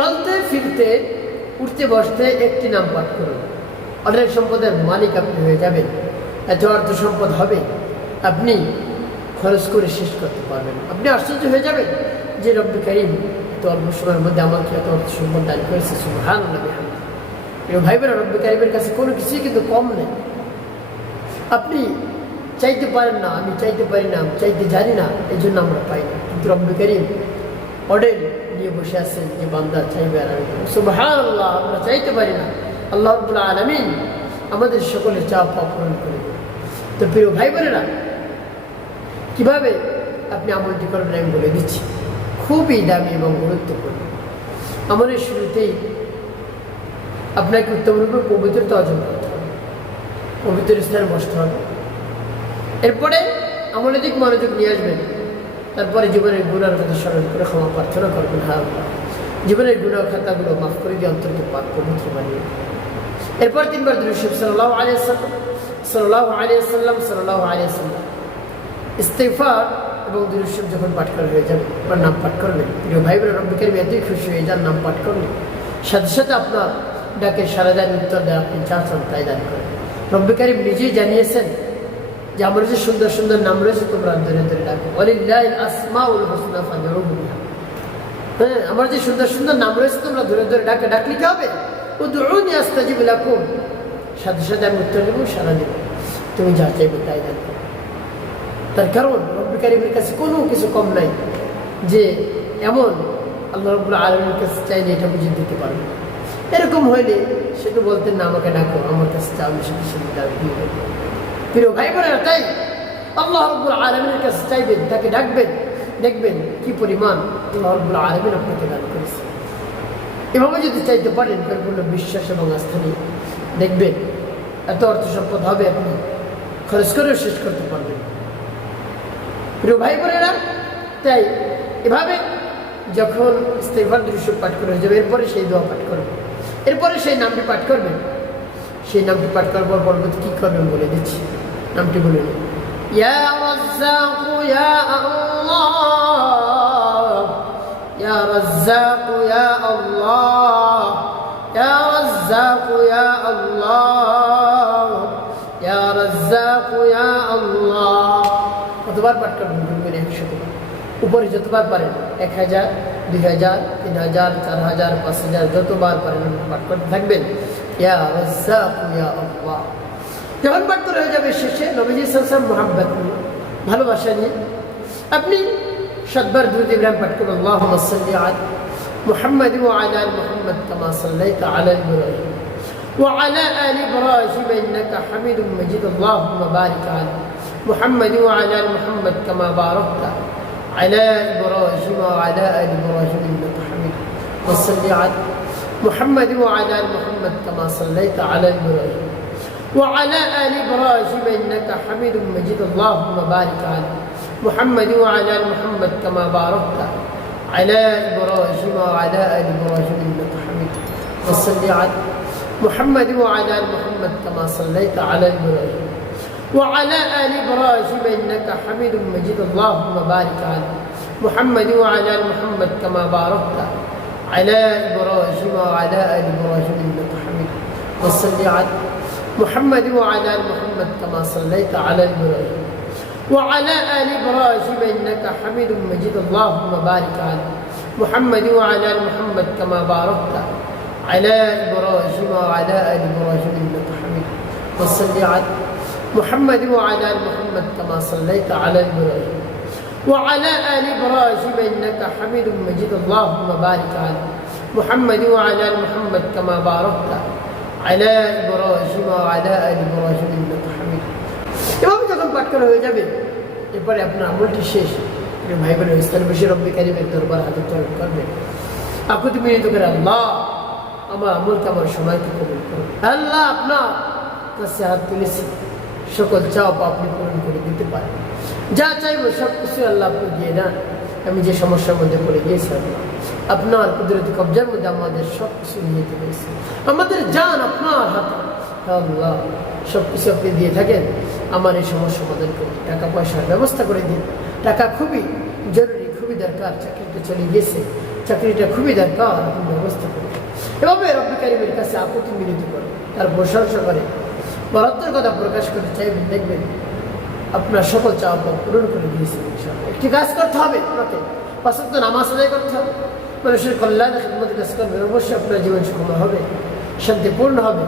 চলতে ফিরতে উঠতে বসতে একটি নাম পাঠ করুন, অনেক সম্পদের মালিক আপনি হয়ে যাবেন। এত অর্থ সম্পদ হবে আপনি খরচ করে শেষ করতে পারবেন। আপনি আশ্চর্য হয়ে যাবেন যে রব্বি কারীম এত অল্প সময়ের মধ্যে আমাকে এত অর্থ সম্পদ দান করেছে। সুবহানাল্লাহ। ভাই বোনেরা, রব্বি কারীমের কাছে কোনো কিছুই কিন্তু কম নেই। আপনি চাইতে পারেন না, আমি চাইতে পারি না, চাইতে জানি না, এই জন্য আমরা পাই না। কিন্তু রব্বি কারীম অর্ডার নিয়ে বসে আছেন যে বান্দা চাইবে আর আমি সুবহানাল্লাহ। আমরা চাইতে পারি না, আল্লাহ রাব্বুল আলামিন আমাদের সকলের চাপ পূরণ করে দেন। তো প্রিয় ভাই বোনেরা, কিভাবে আপনি আমলটি করবেন আমি বলে দিচ্ছি, খুবই দামি এবং গুরুত্বপূর্ণ। আমলের শুরুতেই আপনাকে উত্তমরূপে পবিত্রতা অর্জন করতে হবে, পবিত্র স্থানে বসতে হবে। এরপরে আমলের দিক মনোযোগ নিয়ে আসবেন। তারপরে জীবনের গুনার কথা স্মরণ করে ক্ষমা প্রার্থনা করবেন। হ্যাঁ, জীবনের গুনাহ খাতাগুলো মাফ করে দিয়ে অন্তত পাক পবিত্র বানিয়ে। এরপর 3 বার দুরূদ শরীফ সাল্লাল্লাহু আলাইহি ওয়াসাল্লাম, সাল্লাল্লাহু আলাইহি ওয়াসাল্লাম, সাল্লাল্লাহু আলাইহি ওয়াসাল্লাম। ইস্তিগফার এবং দুরূদ শরীফ যখন পাঠ করা হয়ে যাবে আপনার নাম পাঠ করবেন। প্রিয় ভাই বোনেরা, রব্বি কারীম এতই খুশি হয়ে যান নাম পাঠ করলে, সাথে সাথে আপনার ডাকে সারা দেন, উত্তর দেন, আপনি যা চান তাই দান করেন। রব্বি কারীম নিজেই জানিয়েছেন যে আমার যে সুন্দর সুন্দর নাম রয়েছে তোমরা ধরে ধরে ডাকো, ওয়ালিল্লাহিল আসমাউল হুসনা ফাদউহু বিহা। হ্যাঁ, আমার যে সুন্দর সুন্দর নাম রয়েছে তোমরা ধরে ধরে ডাকলে কি হবে? উদউনি আস্তাজিব লাকুম, সাথে সাথে আমি উত্তর দেবো, সারা দেবো, তুমি যা চাইবে তাই দান করো। তার কারণ রব্বি কারীমের কাছে কোনো কিছু কম নাই যে এমন আল্লাহ রাব্বুল আলামিনের কাছে চাইলে এটা বুঝিয়ে দিতে পারবে। এরকম হইলে সে তো বলতেন না আমাকে ডাকো, আমার কাছে চাও, আমি সাথে সাথে দিয়ে দেবো। প্রিয় ভাই বোনেরা, তাই আল্লাহ রাব্বুল আলামিনের কাছে চাইবেন, তাকে ডাকবেন, দেখবেন কি পরিমাণ আল্লাহ রাব্বুল আলামিন আপনাকে দান করেছে। এভাবে যদি চাইতে পারেন পরিপূর্ণ বিশ্বাস এবং আস্থা নিয়ে, দেখবেন এত অর্থ সম্পদ হবে আপনি খরচ করেও শেষ করতে পারবেন। প্রিয় ভাই বোনেরা, তাই এভাবে যখন ইস্তিগফার দুরূদ শরীফ পাঠ করা হয়ে যাবে, এরপরে সেই দোয়া পাঠ করবেন, এরপরে সেই নামটি পাঠ করবেন। সেই নামটি পাঠ করার পর পরবর্তী কী করবেন বলে দিচ্ছি। নামটি বলে নিন, ইয়া রাজ্জাকু ইয়া আল্লাহ, ইয়া রাজ্জাকু ইয়া আল্লাহ, ইয়া রাজ্জাকু ইয়া আল্লাহ, ইয়া রাজ্জাকু ইয়া আল্লাহ। কতবার পাঠ করবেন? 100 বার। উপরে যতবার পারেন, 1000, 2000, 3000, 4000, 5000, যতবার পারেন পাঠ করতে থাকবেন, ইয়া রাজ্জাকু ইয়া আল্লাহ। যখন পাঠ করা হয়ে যাবে শেষে নবীজি সাল্লাল্লাহু আলাইহি ওয়াসাল্লাম মুহাব্বত নিয়ে, ভালোবাসা নিয়ে আপনি 7 বার দুরূদ ইব্রাহিম পাঠ করুন। আল্লাহুম্মা সাল্লি আলা মুহাম্মাদ ওয়া আলা আলি মুহাম্মাদ কামা সাল্লাইতা আলা ইব্রাহিম ওয়া আলা আলি ইব্রাহিম ইন্নাকা হামিদুম মাজিদ। আল্লাহুম্মা বারিক আলা মুহাম্মাদ ওয়া আলা আলি মুহাম্মাদ কামা বারাকতা على إبراهيم وعلى آل إبراهيم إنك حميد وصل على محمد وعلى آل محمد كما صليت على إبراهيم وعلى آل إبراهيم إنك حميد مجيد. اللهم بارك على محمد وعلى آل محمد كما باركت على إبراهيم وعلى آل إبراهيم إنك حميد وصل على محمد وعلى آل محمد كما صليت على إبراهيم وعلى آل إبراهيم إنك حميد مجيد. اللهم بارك على محمد وعلى آل محمد كما باركت على إبراهيم وعلى آل إبراهيم إنك حميد وصل على محمد وعلى آل محمد كما صليت على إبراهيم وعلى آل إبراهيم إنك حميد مجيد. اللهم بارك على محمد وعلى آل محمد كما باركت على إبراهيم وعلى آل إبراهيم إنك حميد وصل على محمد وعلى آل محمد كما صليت على إبراهيم وعلى آل إبراهيم إنك حميد مجيد. اللهم بارك على محمد وعلى آل محمد كما باركت على إبراهيم وعلى آل إبراهيم إنك حميد. এভাবে যখন পাঠ করা হয়ে যাবে, এরপরে আপনার আমলটি শেষ। ভাই বোনের স্থানে বসে রব্বি কারীমের দরবার হাতে তলব করবেন, আকুতি মিনিত করে, আল্লাহ আমার আমলকে আমার সময়কে কবুল করুন। আল্লাহ আপনার কাছে হাত তুলেছি, সকল চাপ আপনি পূরণ করে দিতে পারেন। যা চাইবো সব কিছু আল্লাহ আপনি দিয়ে দেন। আমি যে সমস্যার মধ্যে পড়ে গিয়েছি, আল্লাহ আপনার কুদরতি কবজার মধ্যে আমাদের সব কিছু নিয়ে যেতে হয়েছে, আমাদের জান আপনার হাতে। আল্লাহ সব কিছু আপনি দিয়ে থাকেন, আমার এই সমস্যা সমাধান করুন, টাকা পয়সার ব্যবস্থা করে দিন। টাকা খুবই জরুরি, খুবই দরকার। চাকরিটা চলে গিয়েছে, চাকরিটা খুবই দরকার, আপনি ব্যবস্থা করুন। এভাবে রব্বি কারিমের কাছে আপত্তি মিলিত করে তার প্রশংসা করে বরাত্মের কথা প্রকাশ করতে চাইবেন, দেখবেন আপনার সকল চাওয়া পূরণ করে দিয়েছেন ইনশাআল্লাহ। একটি কাজ করতে হবে, আপনাকে 5 ওয়াক্ত নামাজ আদায় করতে হবে, মানুষের কল্যাণে খিদমতের কাজ করবেন, অবশ্যই আপনার জীবন সুখময় হবে, শান্তিপূর্ণ হবে।